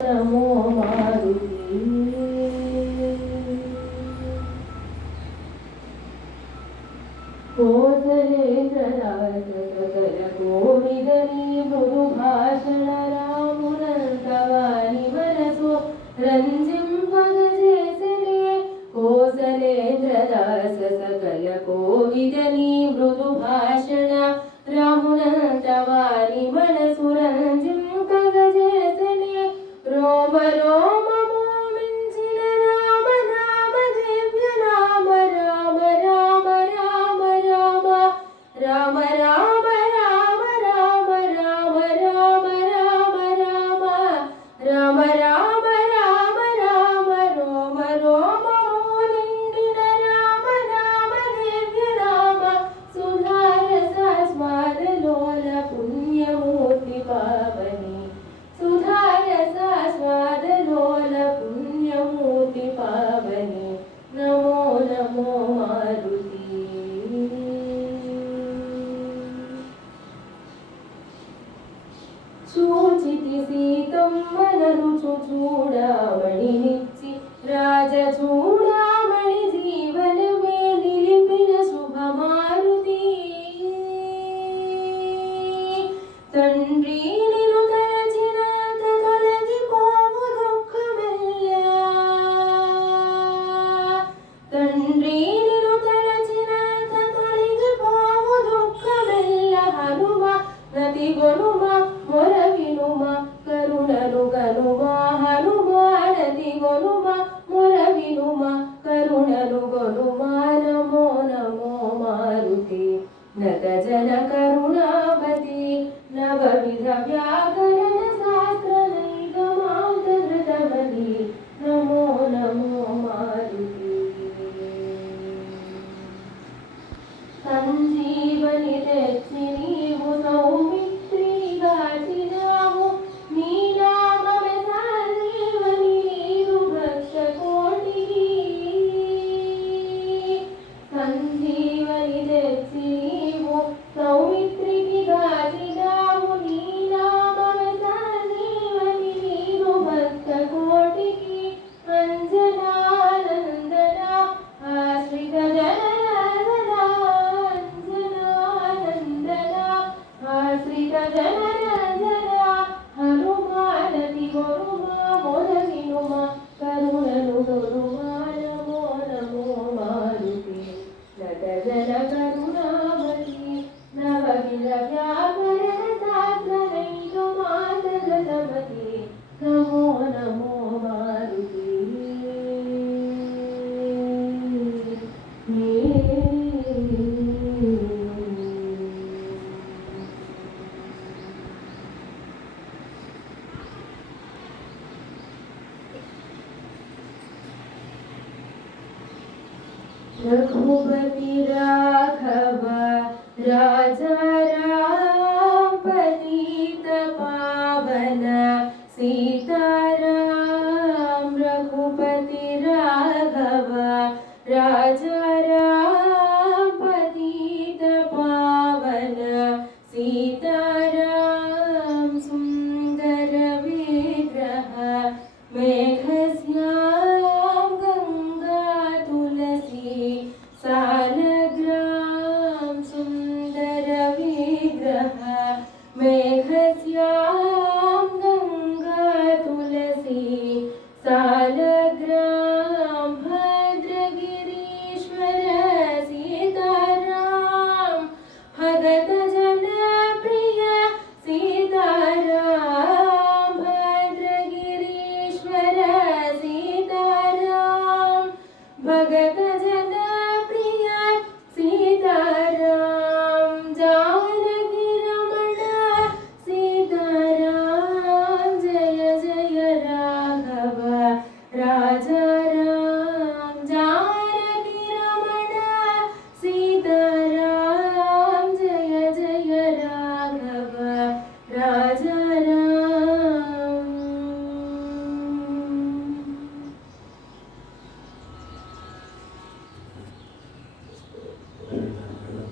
नमो मारुति कोसलेन्द्रनाथ सकल कोविदनी मृदु भाषण रामुनंतवानि मनसो ರಂಜಿಂಪಗಜೇಸನೆ ಕೋಸಲೇಂದ್ರದಾಸ ಸಕಲ ಕೋವಿದನಿ ಮೃದು ಭಾಷಣ ರಾಮುನಂತವಾನಿ ಮನಸು ರಂಜಿಂಪಗಜೇಸನೆ ರೋಮ ರೋಮ ಮೋಮಿಂಚಿನ ರಾಮ ನಾಮ ದಿವ್ಯ ನಾಮ ರಾಮ ರಾಮ ರಾಮ ರಾಮ ರಾಮ ರಾಮ ರಾಮ ರಾಮ ರಾಮ ರಾಮ ರಾಮ ರಾಮ ರಾಮ ರಾಮ ರಾಮ ರಾಮ ರೋಮ ರೋಮ ಮೋನಿಂದಿನ ರಾಮ ನಾಮ ದಿವ್ಯ ರಾಮ ಸುಧಾರಸ ಸ್ವಾದ ಲೋಲ ಪುಣ್ಯಮೂರ್ತಿ ಪಾವನಿ ಸುಧಾರಸ ಸ್ವಾದ ಲೋಲ ಪುಣ್ಯಮೂರ್ತಿ ಪಾವನಿ ನಮೋ ನಮೋ ಮಾರುತಿ చూచితి సీతమ్మనను చూడామణి నిచ్చి రాజ చూడామణి జీవనమే నిలిపిన శుభమారుతి తండ్రి నిన్ను తలచినంత తొలగిపోవు దుఃఖమెల్లా తండ్రి నిన్ను తలచినంత తొలగిపోవు దుఃఖమెల్ల హనుమ నతి గొనుమ మొర వినుమ కరుణను గనుమ హనుమానతి గొనుమ మొర వినుమ కరుణను గొనుమ నమో నమో మారుతి నత జన కరుణావతి నవవిధ వ్యాకరణ శాస్త్ర నైగమాంతృతవతి నమో నమో మారుతి సంజీవని తెచ్చి నీవు సౌమిత్రిగాచినావు నీ నామమే సంజీవని నీరు భక్ష కోటికి సంజీవని తెచ్చి నీవు సౌమిత్రికి గాచినావు నీ నామమే సంజీవని నీరు భక్ష కోటికి అంజనానందన ఆశ్రిత జనరదన అంజనానందన ఆశ్రిత జనరదన హనుమానతి గొరుమ మొర వినుమ కరుణను గొరుమ నమో నమో మారుతి నట జన కరుణావతి నవవిధ వ్యాకరణ శాస్త్ర నైగమాంతృతవతి నమో నమో మారుతి रघुपति राघव राजा राम पतित पावन सीता